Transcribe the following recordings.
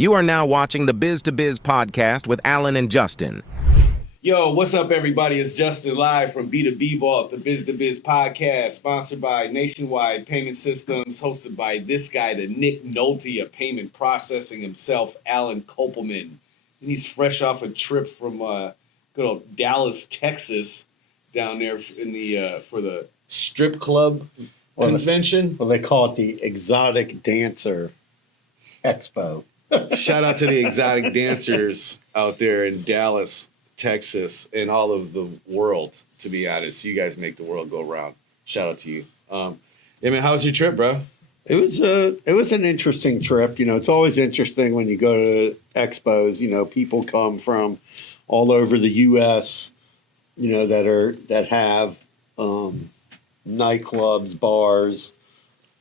You are now watching the Biz to Biz podcast with Alan and Justin. Yo, what's up, everybody? It's Justin live from B2B Vault, the Biz to Biz podcast, sponsored by Nationwide Payment Systems, hosted by this guy, the Nick Nolte of payment processing himself, Alan Kopelman. And he's fresh off a trip from good old Dallas, Texas, down there in the for the strip club convention. Well, they call it the Exotic Dancer Expo. Shout out to the exotic dancers out there in Dallas, Texas, and all of the world, to be honest. You guys make the world go round. Shout out to you. Yeah, man, how was your trip, bro? It was an interesting trip. You know, it's always interesting when you go to expos. You know, people come from all over the U.S., you know, that have nightclubs, bars.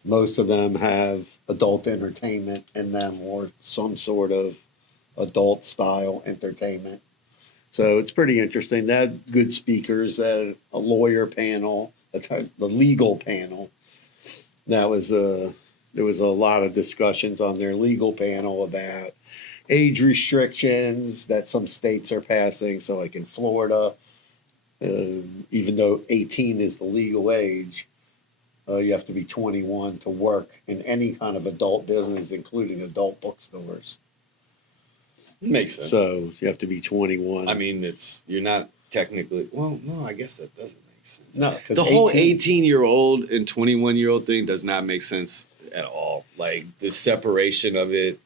Most of them have adult entertainment in them or some sort of adult style entertainment. So it's pretty interesting. They had good speakers, a lawyer panel, the legal panel. There was a lot of discussions on their legal panel about age restrictions that some states are passing. So like in Florida, even though 18 is the legal age, you have to be 21 to work in any kind of adult business, including adult bookstores. Makes sense. So you have to be 21. I mean, you're not technically, well, no, I guess that doesn't make sense. No, because the whole 18-year-old and 21-year-old thing does not make sense at all. Like the separation of it,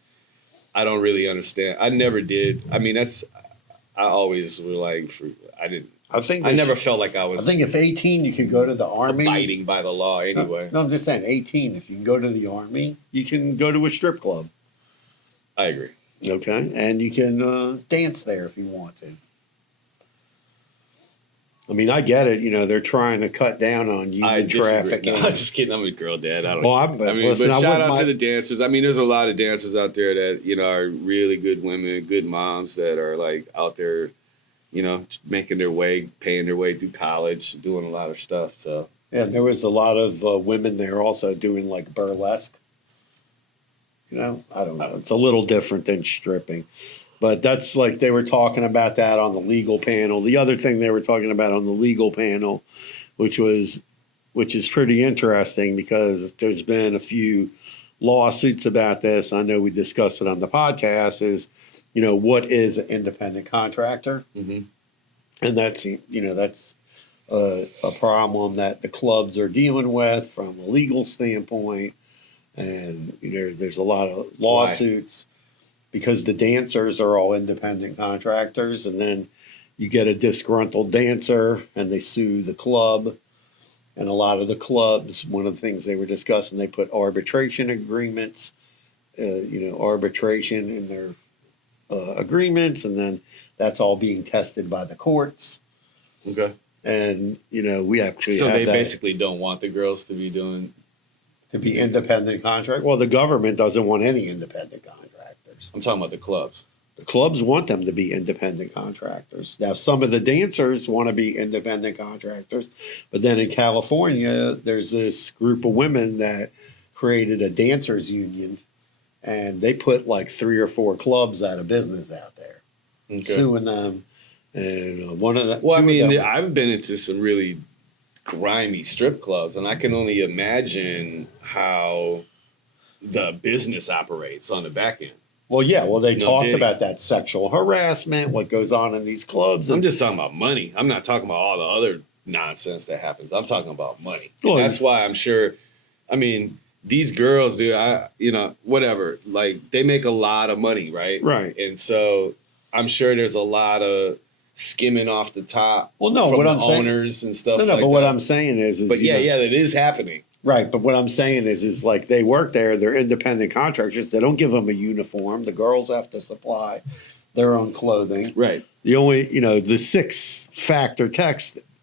I don't really understand. I never did. I mean, I always were like, I never felt like I was. I think if 18, you can go to the Army. Abiding by the law anyway. No, I'm just saying 18, if you can go to the Army, you can go to a strip club. I agree. Okay. And you can dance there if you want to. I mean, I get it. You know, they're trying to cut down on human trafficking. No, I'm just kidding. I'm a girl dad. I don't well, know. But shout out to the dancers. I mean, there's a lot of dancers out there that, you know, are really good women, good moms that are like out there, you know, making their way, paying their way through college, doing a lot of stuff. So yeah, there was a lot of women there also doing like burlesque. You know, I don't know. It's a little different than stripping, but that's like they were talking about that on the legal panel. The other thing they were talking about on the legal panel, which is pretty interesting because there's been a few lawsuits about this. I know we discussed it on the podcast. Is you know, what is an independent contractor? Mm-hmm. And that's a problem that the clubs are dealing with from a legal standpoint. And, you know, there's a lot of lawsuits because the dancers are all independent contractors. And then you get a disgruntled dancer and they sue the club. And a lot of the clubs, one of the things they were discussing, they put arbitration agreements, arbitration in their agreements, and then that's all being tested by the courts. Okay. And, you know, we actually basically don't want the girls to be independent contract. Well, the government doesn't want any independent contractors. I'm talking about the clubs. The clubs want them to be independent contractors. Now, some of the dancers want to be independent contractors, but then in California, there's this group of women that created a dancers union. And they put like 3 or 4 clubs out of business out there, suing them. And one of the I've been into some really grimy strip clubs, and I can only imagine how the business operates on the back end. Well, yeah. Well, they talked about that sexual harassment, what goes on in these clubs. I'm just talking about money. I'm not talking about all the other nonsense that happens. I'm talking about money. Well, that's why I'm sure. I mean. These girls, dude, whatever. Like, they make a lot of money, right? Right. And so I'm sure there's a lot of skimming off the top from the owners and stuff like that. But what I'm saying is that is happening. Right. But what I'm saying is like they work there. They're independent contractors. They don't give them a uniform. The girls have to supply their own clothing. Right. The only, the 6-factor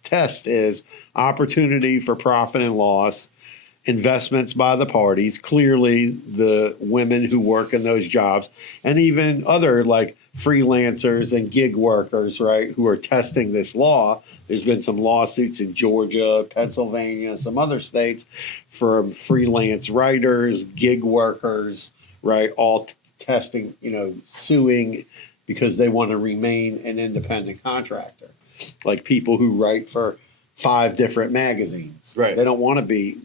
test is opportunity for profit and loss, investments by the parties, clearly the women who work in those jobs, and even other like freelancers and gig workers, right, who are testing this law. There's been some lawsuits in Georgia, Pennsylvania, some other states from freelance writers, gig workers, right, all testing, suing because they want to remain an independent contractor. Like people who write for 5 different magazines. Right. They don't want to be,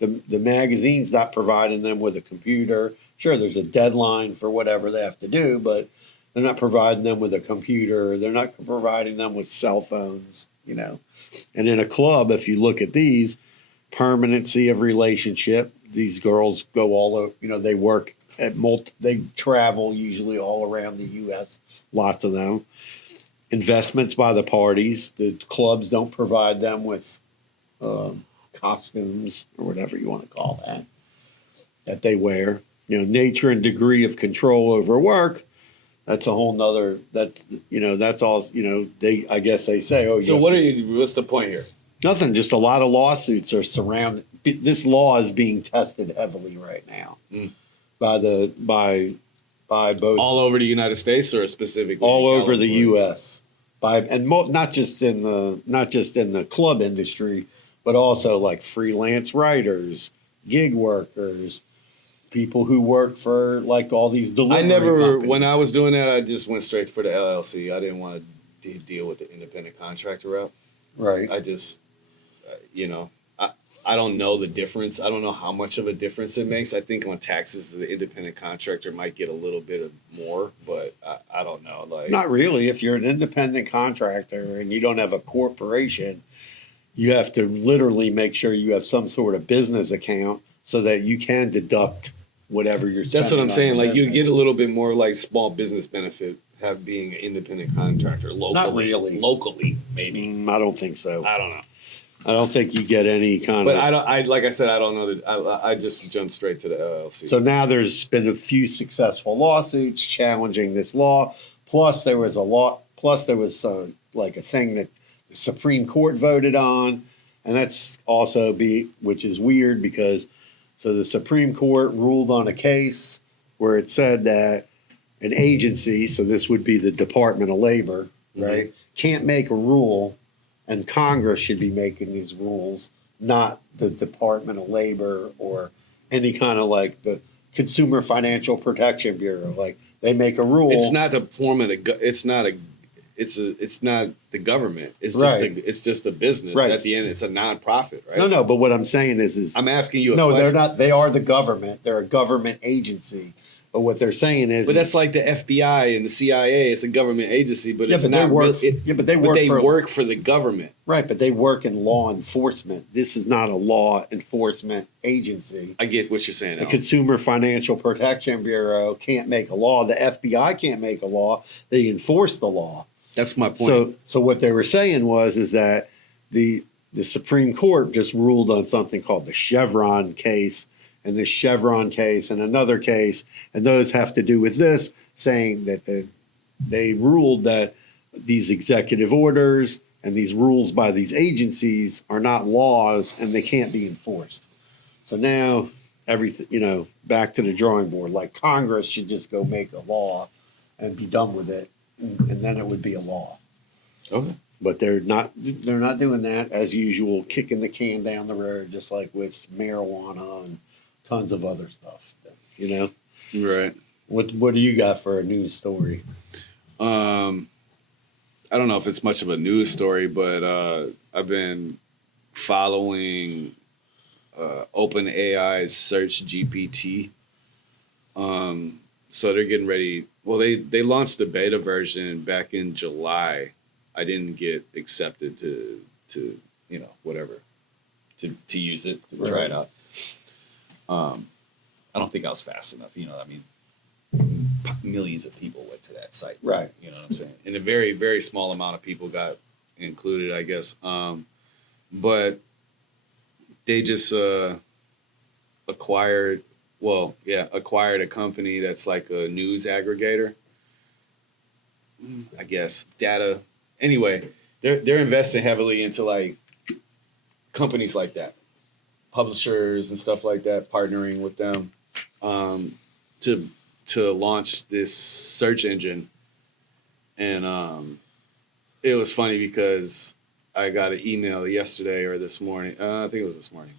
the magazine's not providing them with a computer. Sure, there's a deadline for whatever they have to do, but they're not providing them with a computer. They're not providing them with cell phones, And in a club, if you look at these, permanency of relationship, these girls go all over, they work at they travel usually all around the U.S., lots of them. Investments by the parties. The clubs don't provide them with costumes or whatever you want to call that they wear. Nature and degree of control over work. That's a whole nother. That's all. I guess they say. Oh, so what's the point here? Nothing. Just a lot of lawsuits are surrounding. This law is being tested heavily right now by both all over the United States or specifically all over the U.S. Not just in the club industry, but also like freelance writers, gig workers, people who work for like all these delivery companies. When I was doing that, I just went straight for the LLC. I didn't want to deal with the independent contractor route. Right. I just, I don't know the difference. I don't know how much of a difference it makes. I think on taxes, the independent contractor might get a little bit of more, but I don't know. Not really. If you're an independent contractor and you don't have a corporation, you have to literally make sure you have some sort of business account so that you can deduct whatever you're spending. That's what I'm saying. Like you business. get a little bit more like small business benefit being an independent contractor locally. Not really. Locally, maybe. I don't think so. I don't know. I don't think you get any kind But of. like I said, I don't know that. I just jumped straight to the LLC. So now there's been a few successful lawsuits challenging this law. Plus there was like a thing that the Supreme Court voted on, and that's also which is weird because the Supreme Court ruled on a case where it said that an agency, so this would be the Department of Labor, right, can't make a rule. And Congress should be making these rules, not the Department of Labor or any kind of like the Consumer Financial Protection Bureau. Like they make a rule. It's not the form of it's not the government. It's just it's just a business. Right. At the end, it's a nonprofit, right? No. But what I'm saying is I'm asking you. No, question. they're not. They are the government. They're a government agency. But what they're saying is, but that's like the FBI and the CIA. It's a government agency, but it's not. But they work for the government, right? But they work in law enforcement. This is not a law enforcement agency. I get what you're saying. The Consumer Financial Protection Bureau can't make a law. The FBI can't make a law. They enforce the law. That's my point. So what they were saying is that the Supreme Court just ruled on something called the Chevron case. And this Chevron case and another case, and those have to do with this, saying that they ruled that these executive orders and these rules by these agencies are not laws and they can't be enforced. So now everything, back to the drawing board. Like Congress should just go make a law and be done with it, and then it would be a law. Okay. But they're not doing that, as usual, kicking the can down the road, just like with marijuana and tons of other stuff, Right. What do you got for a news story? I don't know if it's much of a news story, but I've been following OpenAI's Search GPT. So they're getting ready. Well, they launched the beta version back in July. I didn't get accepted to whatever to use it, to try it out. I don't think I was fast enough. Millions of people went to that site. Right. You know what I'm saying? And a very, very small amount of people got included, I guess. But they just acquired a company that's like a news aggregator. I guess data. Anyway, they're investing heavily into like companies like that. Publishers and stuff like that, partnering with them to launch this search engine. And it was funny because I got an email yesterday or this morning. I think it was this morning.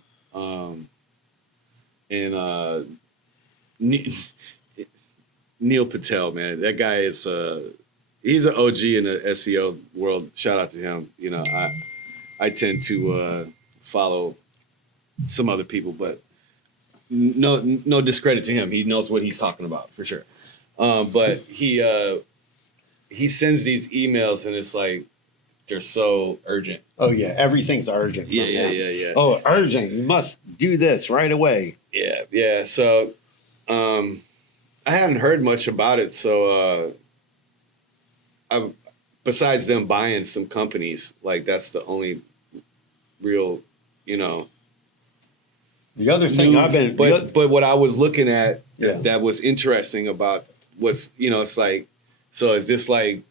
Neil Patel, man, that guy is he's an OG in the SEO world. Shout out to him. You know, I tend to follow some other people, but no discredit to him. He knows what he's talking about for sure. But he sends these emails and it's like they're so urgent. Oh yeah, everything's urgent. from him. Yeah. Oh, urgent! You must do this right away. Yeah. So I haven't heard much about it. So besides them buying some companies, like that's the only real, you know. The other thing news. But what I was looking at Yeah. that was interesting about was, you know, it's like, so is this like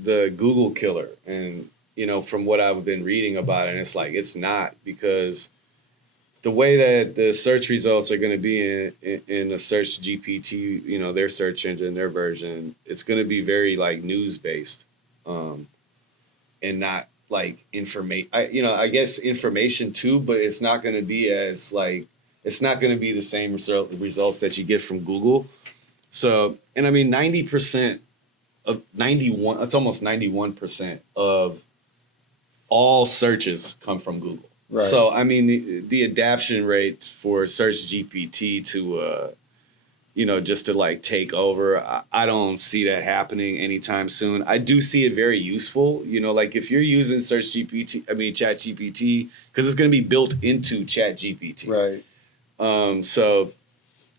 the Google killer? And, you know, from what I've been reading about it, and it's like, it's not, because the way that the search results are going to be in a search GPT, you know, their search engine, their version, it's going to be very like news based, and not like I guess information too, but it's not going to be as like, it's not going to be the same results that you get from Google. So, and I mean, 90% of 91, it's almost 91% of all searches come from Google. Right. So, I mean, the adaption rate for Search GPT to, you know, just to like take over, I don't see that happening anytime soon. I do see it very useful, you know, like if you're using Chat GPT, because it's going to be built into Chat GPT. Right. So,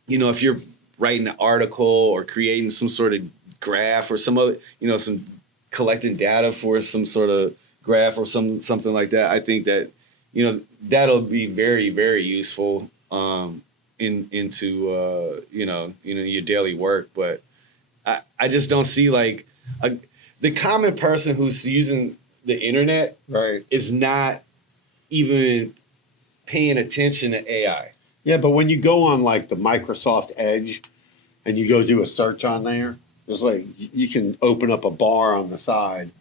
you know, if you're writing an article or creating some sort of graph or some other, you know, some collecting data for some sort of graph or something like that, I think that, you know, that'll be very, very useful into you know your daily work. But I just don't see like the common person who's using the internet Right. is not even paying attention to AI. Yeah, but when you go on like the Microsoft Edge and you go do a search on there, there's like you can open up a bar on the side,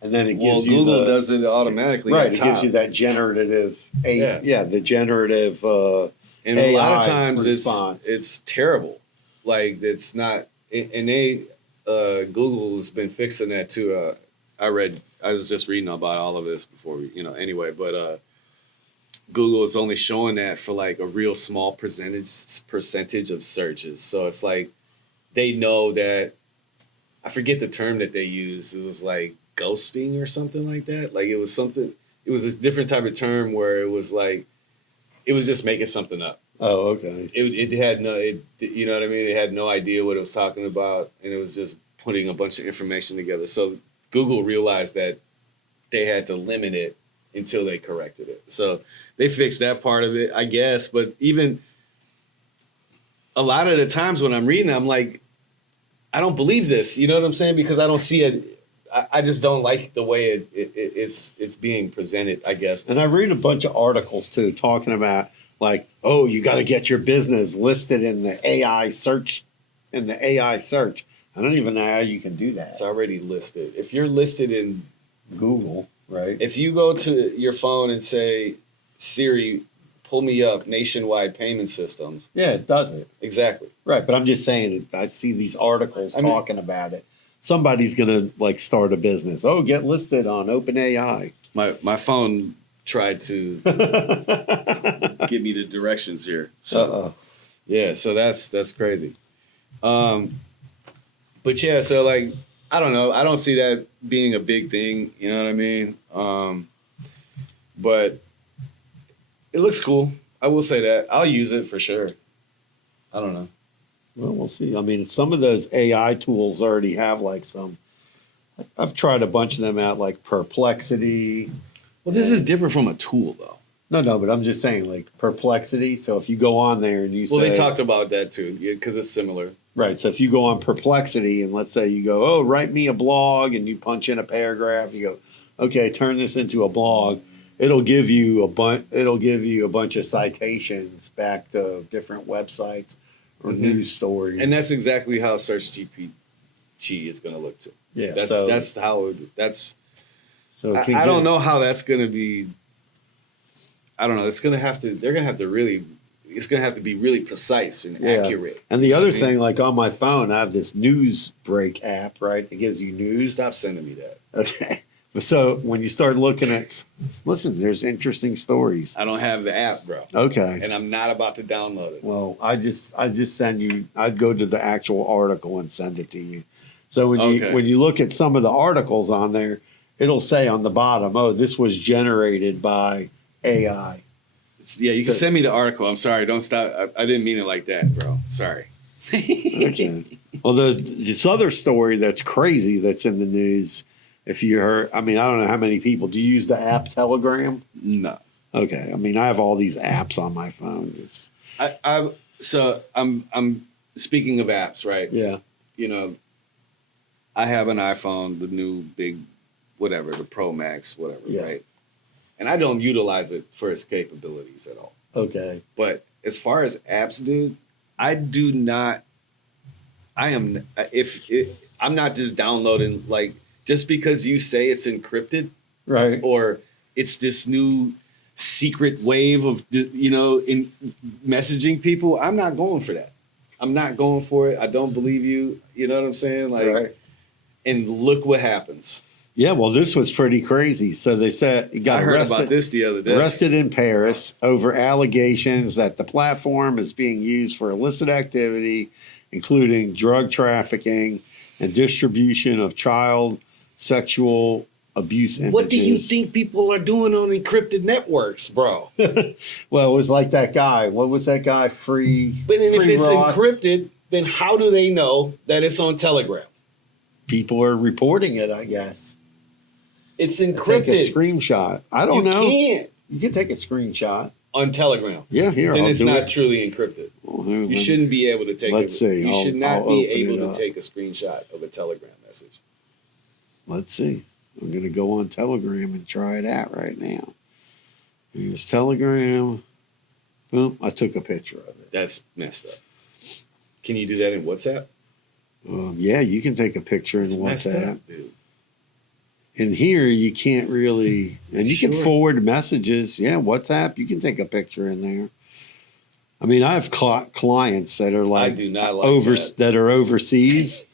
and then it gives you Google does it automatically. right. At It top. gives you that generative the generative And AI a lot of times response. it's terrible. Like it's not, and they Google's been fixing that too. I was just reading about all of this before anyway, but Google is only showing that for like a real small percentage of searches. So it's like they know that, I forget the term that they use. It was like ghosting or something like that. Like it was this different type of term where it was like, it was just making something up. Oh, okay. It had you know what I mean? It had no idea what it was talking about, and it was just putting a bunch of information together. So Google realized that they had to limit it until they corrected it. So they fixed that part of it, I guess. But even a lot of the times when I'm reading, I'm like, I don't believe this. You know what I'm saying? Because I don't see it. I just don't like the way it's being presented, I guess. And I read a bunch of articles too, talking about like, oh, you got to get your business listed in the AI search. I don't even know how you can do that. It's already listed. If you're listed in Google, right? If you go to your phone and say, Siri, pull me up Nationwide Payment Systems. Yeah, it does it. Exactly. Right, but I'm just saying, I see these articles talking about it. Somebody's gonna like start a business. Oh, get listed on OpenAI. My phone tried to give me the directions here. So yeah, so that's crazy. But yeah, so like I don't know. I don't see that being a big thing. You know what I mean? But it looks cool. I will say that. I'll use it for sure. I don't know. Well, we'll see. I mean, some of those AI tools already have like some. I've tried a bunch of them out, like Perplexity. Well, this is different from a tool, though. No, but I'm just saying, like Perplexity. So if you go on there and you say, they talked about that too, because it's similar. Right. So if you go on Perplexity and let's say you go, oh, write me a blog, and you punch in a paragraph, you go, okay, turn this into a blog. It'll give you a bunch of citations back to different websites or news stories. And that's exactly how Search GPT is going to look too. Yeah. That's how that's. So I don't know how that's going to be. I don't know. It's going to have to. They're going to have to really it's gonna have to be really precise and accurate. And the You know other what I mean? thing, like on my phone, I have this news break app, right? It gives you news. Stop sending me that. Okay. So when you start looking at, listen, there's interesting stories. I don't have the app, bro, Okay. and I'm not about to download it. Well, I just send you. I'd go to the actual article and send it to you. So when you look at some of the articles on there, it'll say on the bottom, "Oh, this was generated by AI." Yeah, you can send me the article. I'm sorry. Don't stop. I didn't mean it like that, bro. Sorry. Okay. Well, this other story that's crazy that's in the news. If you heard, I mean, I don't know how many people do you use the app Telegram? No. Okay. I mean, I have all these apps on my phone. I'm speaking of apps, right? Yeah. You know, I have an iPhone, the new big, whatever, the Pro Max, whatever, Yeah. right? And I don't utilize it for its capabilities at all. Okay. But as far as apps, dude, I do not. I'm not just downloading like just because you say it's encrypted Right. or it's this new secret wave of in messaging people. I'm not going for that. I'm not going for it. I don't believe you. You know what I'm saying? Like, Right. and look what happens. Yeah. Well, this was pretty crazy. So they said he got I heard arrested. about this the other day. Arrested in Paris over allegations that the platform is being used for illicit activity, including drug trafficking and distribution of child sexual abuse images. What do you think people are doing on encrypted networks, bro? Well, it was like that guy. What was that guy? Free. But then if Free it's Ross. encrypted, then how do they know that it's on Telegram? People are reporting it, I guess. It's Take encrypted. a screenshot. I don't know. Can't You can take a screenshot. on Telegram. Yeah, here. Then I'll it's do not it. truly encrypted. Well, here, You let me- shouldn't be able to take. Let's see. You should I'll not be open able it to up. take a screenshot of a Telegram message. Let's see. I'm going to go on Telegram and try it out right now. Here's Telegram. Boom. I took a picture of it. That's messed up. Can you do that in WhatsApp? Yeah, you can take a picture in It's messed WhatsApp. up, dude. In here, you can't really, and you can Sure. forward messages. Yeah, WhatsApp, you can take a picture in there. I mean, I have clients that are I like do not like that. that are overseas.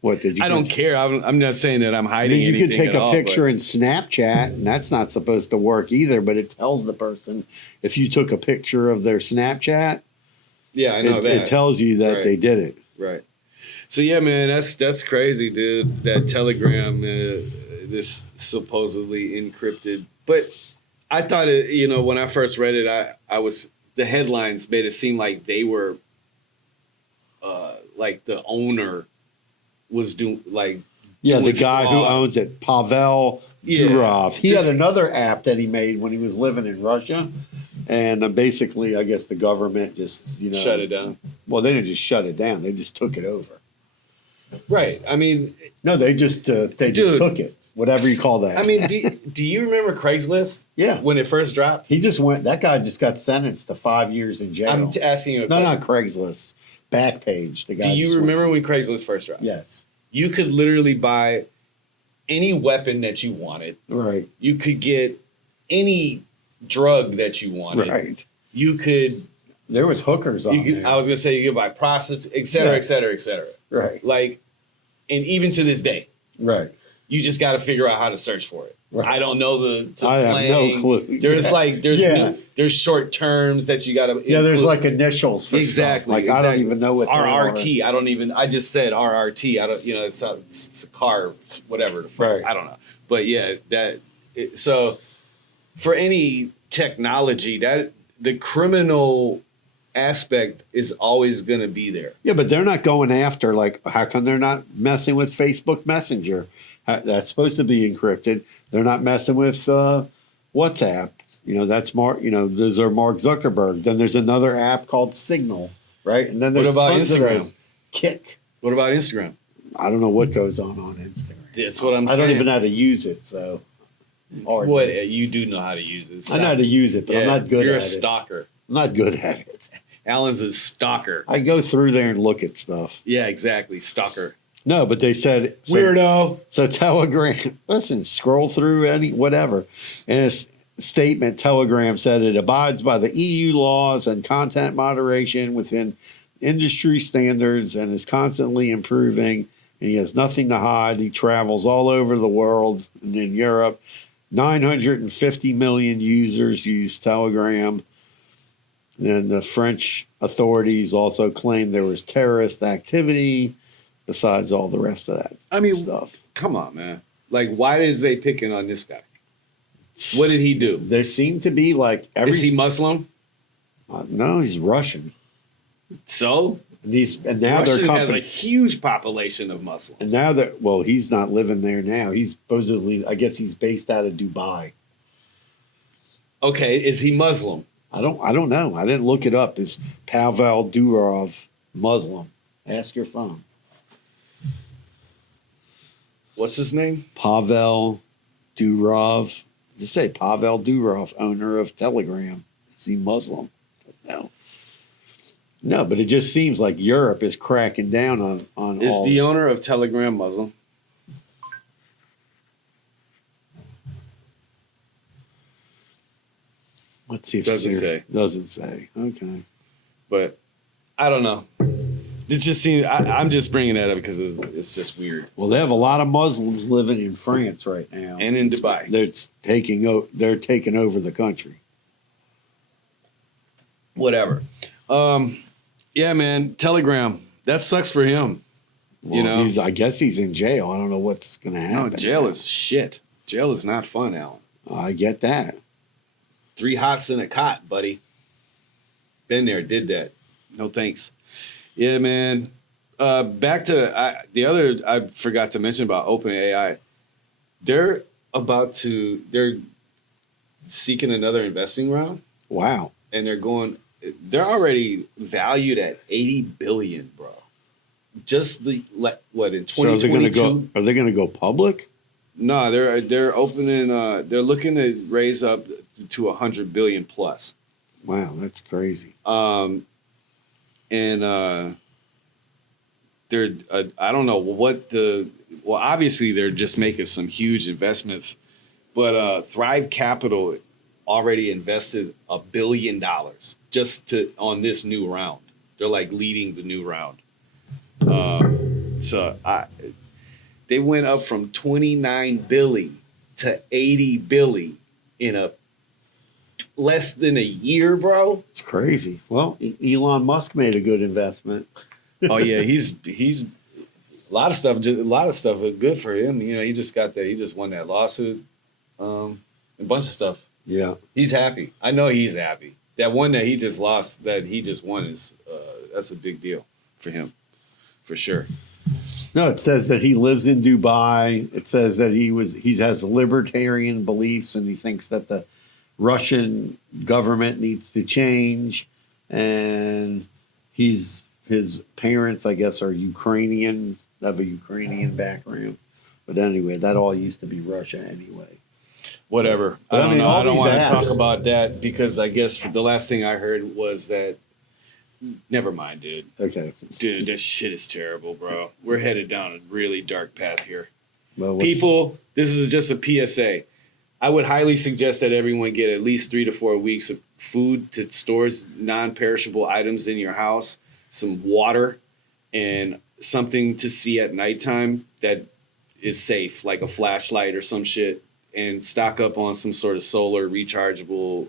What did you? I don't care. I'm not saying that I'm I hiding mean, you anything can take at a all, picture but in Snapchat, and that's not supposed to work either. But it tells the person if you took a picture of their Snapchat, yeah, I know it that. tells you that Right. they did it. Right. So yeah, man, that's crazy, dude. That Telegram, this supposedly encrypted. But I thought it. You know, when I first read it, I was the headlines made it seem like they were, like the owner was doing like. Yeah, the doing guy who fraud. owns it, Pavel Yeah. Durov. He This- had another app that he made when he was living in Russia, and basically, I guess the government just Shut it down. Well, they didn't just shut it down; they just took it over. Right. I mean, No, they just Dude. took it, whatever you call that. I mean, do you remember Craigslist yeah, when it first dropped? he just went. That guy just got sentenced to 5 years in jail. I'm asking you a No, question. not Craigslist. Backpage. The guy. Do you just went remember to- when Craigslist first dropped? Yes. You could literally buy any weapon that you wanted. Right. You could get any drug that you wanted. Right. You could. There was hookers on there. I was gonna say you could buy prostitutes, et cetera, Yeah. et cetera, et cetera. Right. Like, and even to this day, Right. you just got to figure out how to search for it. Right. I don't know the I have slang. no clue. There's Yeah. like there's Yeah. there's short terms that you got to. Yeah, there's like initials for Exactly. stuff. Like I don't exactly. even know what they are. RRT. I don't even. I just said RRT. I don't. You know, it's a car, whatever. Right. I don't know. But yeah, so for any technology, that the criminal aspect is always going to be there. Yeah, but they're not going after, like, how come they're not messing with Facebook Messenger? That's supposed to be encrypted. They're not messing with WhatsApp. You know, that's Mark, those are Mark Zuckerberg. Then there's another app called Signal, right? And then there's What about tons of Instagram? those. Kick. What about Instagram? I don't know what goes on Instagram. That's what I'm I saying. don't even know how to use it, so. Hard. What you do know how to use it. I know how to use it, but I'm not good You're at a it. stalker. I'm not good at it. Alan's a stalker. I go through there and look at stuff. Yeah, exactly. Stalker. No, but they said Weirdo. So Telegram, listen, scroll through whatever, and statement, Telegram said it abides by the EU laws and content moderation within industry standards and is constantly improving. And he has nothing to hide. He travels all over the world and in Europe. 950 million users use Telegram. And the French authorities also claimed there was terrorist activity besides all the rest of that stuff. Come on, man. Like, why is they picking on this guy? What did he do? There seemed to be like Is he Muslim? No, he's Russian. So? And now Russian they're has a huge population of Muslims. And now that he's not living there now. He's supposedly, I guess he's based out of Dubai. Okay, is he Muslim? I don't know. I didn't look it up. Is Pavel Durov Muslim? Ask your phone. What's his name? Pavel Durov. Just say Pavel Durov, owner of Telegram. Is he Muslim? No. No, but it just seems like Europe is cracking down on Is all the owner of Telegram Muslim? Let's see if Doesn't Sarah- say. Doesn't say. Okay. But I don't know. It just seems I'm just bringing that up because it's just weird. Well, they have a lot of Muslims living in France right now, And in Dubai. They're taking over the country. Whatever. Yeah, man. Telegram. That sucks for him. Well, I guess he's in jail. I don't know what's going to No, happen. jail is shit. Jail is not fun, Alan. I get that. 3 hots in a cot, buddy. Been there, did that. No thanks. Yeah, man. Back to I forgot to mention about OpenAI. They're seeking another investing round, Wow. and they're already valued at 80 billion, bro. Just in So 2022? are they going to go public? No, they're opening. They're looking to raise up to 100 billion plus. Wow, that's crazy. They're I don't know well, obviously they're just making some huge investments, but Thrive Capital already invested $1 billion just on this new round. They're like leading the new round. They went up from 29 billion to 80 billion in a less than a year, bro. It's crazy. Well, Elon Musk made a good investment. Oh yeah, he's a lot of stuff is good for him. You know, he just won that lawsuit, a bunch of stuff. Yeah. He's happy. I know he's happy. That one that he just lost, that he just won, is that's a big deal for him, for sure. No, it says that he lives in Dubai. It says that he has libertarian beliefs and he thinks that the Russian government needs to change. And his parents, I guess, are Ukrainian, have a Ukrainian background. But anyway, that all used to be Russia anyway. Whatever. But I don't know. I don't want to apps- talk about that because I guess the last thing I heard was that. Never mind, dude. Okay. Dude, this shit is terrible, bro. We're headed down a really dark path here. Well, People, this is just a PSA. I would highly suggest that everyone get at least 3 to 4 weeks of food to stores, non-perishable items in your house, some water, and something to see at nighttime that is safe, like a flashlight or some shit, and stock up on some sort of solar rechargeable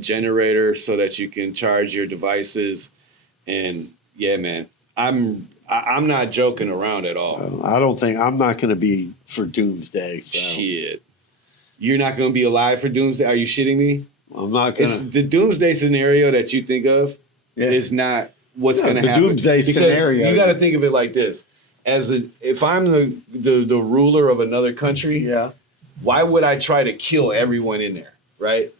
generator so that you can charge your devices. And yeah, man, I'm not joking around at all. I'm not going to be for doomsday. So Shit. You're not going to be alive for doomsday? Are you shitting me? I'm not going It's to. the doomsday scenario that you think of Yeah. is not what's No, going to the happen. doomsday Because scenario. you got to think of it like this. If I'm the ruler of another country, Yeah. why would I try to kill everyone in there, right?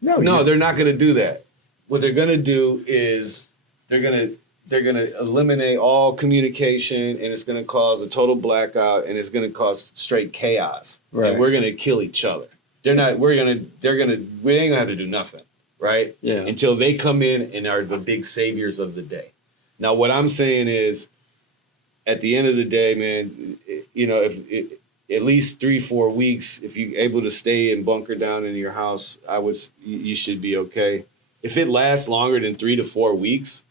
No, they're not going to do that. What they're going to do is they're going to eliminate all communication, and it's going to cause a total blackout, and it's going to cause straight chaos. Right. And we're going to kill each other. We ain't going to have to do nothing, right? Yeah. Until they come in and are the big saviors of the day. Now, what I'm saying is, at the end of the day, man, you know, at least 3-4 weeks. If you're able to stay and bunker down in your house, you should be okay. If it lasts longer than 3 to 4 weeks,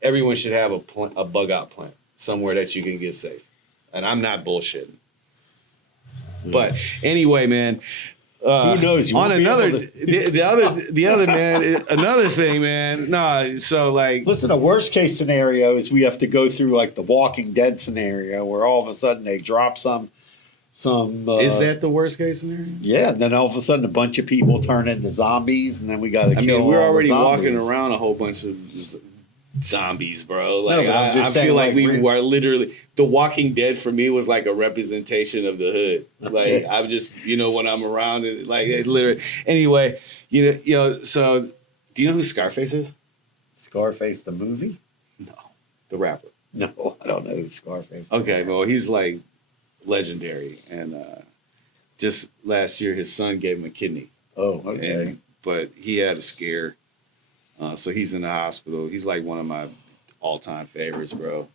everyone should have a bug out plan somewhere that you can get safe. And I'm not bullshitting. But anyway, man. Who knows? You On won't be another, able to- the other man, another thing, man. No, so like, Listen, a worst case scenario is we have to go through like the Walking Dead scenario where all of a sudden they drop some. is that the worst case scenario? Yeah, and then all of a sudden a bunch of people turn into zombies, and then we got to kill. I mean, we're all the already walking zombies. around a whole bunch of zombies, bro. No, Like but I'm I just saying, feel like like, we we're- were literally The Walking Dead for me was like a representation of the hood. Like I'm just, when I'm around it, like it literally. Anyway, So, do you know who Scarface is? Scarface the movie? No, the rapper. No, I don't know who Scarface. is. Okay, well, he's like legendary, and just last year his son gave him a kidney. Oh, okay. But he had a scare, so he's in the hospital. He's like one of my all-time favorites, bro.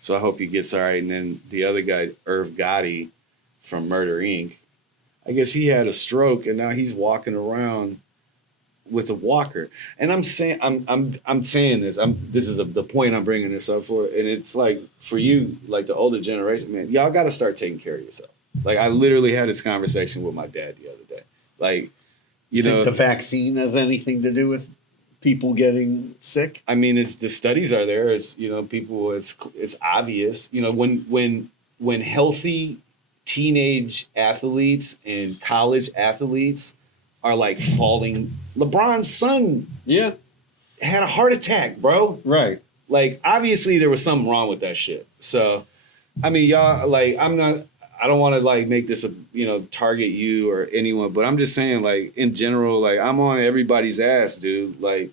So I hope he gets all right. And then the other guy, Irv Gotti from Murder Inc., I guess he had a stroke, and now he's walking around with a walker. And I'm saying, I'm saying this. This is the point I'm bringing this up for, and it's like for you, like the older generation, man, y'all got to start taking care of yourself. Like I literally had this conversation with my dad the other day. Like, You think the vaccine has anything to do with people getting sick? I mean, it's the studies are there. It's people. It's obvious. When healthy teenage athletes and college athletes are like falling. LeBron's son Yeah. had a heart attack, bro. Right. Like obviously there was something wrong with that shit. So, I mean, y'all like I don't want to like make this target you or anyone, but I'm just saying like in general, like I'm on everybody's ass, dude. Like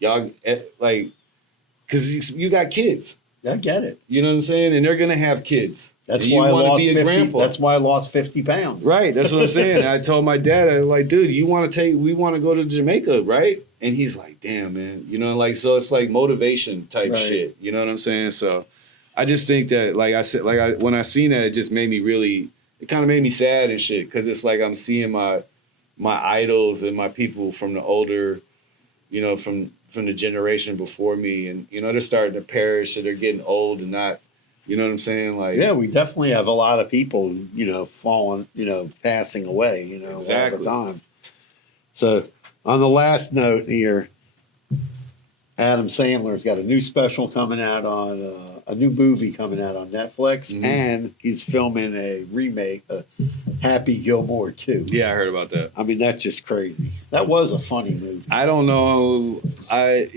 y'all like because you got kids. I get it. You know what I'm saying? And they're gonna have kids. That's And why I wanna lost be a 50. grandpa. That's why I lost 50 pounds. Right. That's what I'm saying. And I told my dad, I was like, dude, we want to go to Jamaica, right? And he's like, damn, man. So it's like motivation type Right. shit. You know what I'm saying? So I just think that, like I said, when I seen that, it just made me it kind of made me sad and shit. Cause it's like I'm seeing my idols and my people from the older, from the generation before me. And, they're starting to perish or they're getting old and not, you know what I'm saying? Like, Yeah, we definitely have a lot of people, falling, passing away, Exactly. all the time. So on the last note here, Adam Sandler's got a new special coming out on a new movie coming out on Netflix, Mhm. and he's filming a remake of Happy Gilmore 2. yeah, I heard about that. I mean, that's just crazy. That was a funny movie. I don't know. I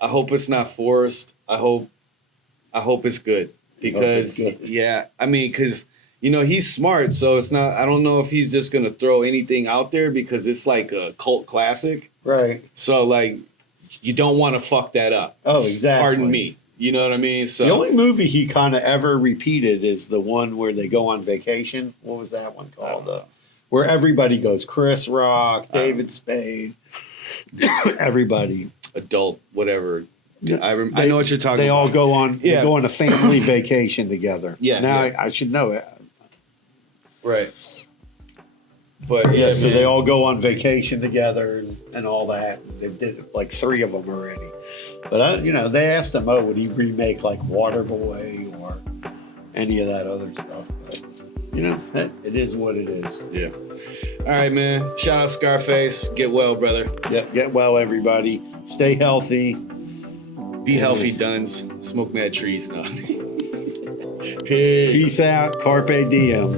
hope it's not forced. I hope it's good because good. yeah, I mean, because he's smart, so it's not. I don't know if he's just gonna throw anything out there because it's like a cult classic. Right. So like, you don't want to fuck that up. Oh, exactly. Pardon me. You know what I mean? So The only movie he kind of ever repeated is the one where they go on vacation. What was that one called? Where everybody goes. Chris Rock, David Spade, everybody. adult, whatever. I know what you're talking They about. all go on. Yeah. They go on a family vacation together. Yeah, Now yeah. I should know it. Right. But yeah, So man. they all go on vacation together and all that. They did like 3 of them already. But they asked him, would he remake like Waterboy or any of that other stuff? But it is what it is. Yeah. All right, man. Shout out Scarface. Get well, brother. Yep. Get well, everybody. Stay healthy. Be healthy, Duns. Smoke mad trees. No. Peace. Peace out. Carpe diem.